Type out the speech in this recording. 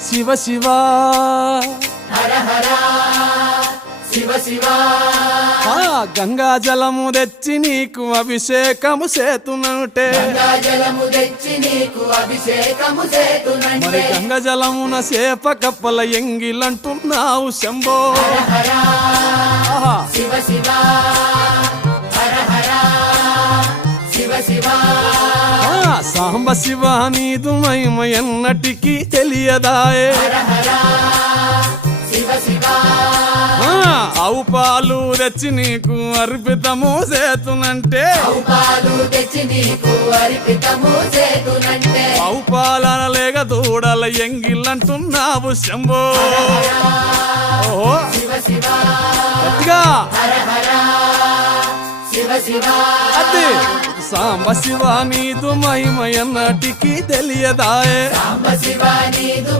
శివ శివ హర హర శివ శివ గంగా జలము తెచ్చి నీకు అభిషేకము చేతునంటే గంగా జలము తెచ్చి నీకు అభిషేకము మరి చేతునంటే గంగ జలమున సేప కప్పల ఎంగిలంటున్నావు శంభో హర ఆహా. శివ శివ హర హర శివ శివ సాంబ శివ నీదు మహిమ ఎన్నటికీ తెలియదాయే హర హర శివ శివ ఆవు పాలు తెచ్చి నీకు అర్పితము చేతునంటే పాలు తెచ్చి నీకు అర్పితము చేతునంటే ఆవు పాలన లేక దూడల ఎంగిలంటున్నావు శంభో ఓహో శివ శివ గట్టిగా హర హర శివ శివ అది సాంబ శివ నీదు మహిమ ఎన్నటికీ తెలియదాయే సాంబ శివ నీదు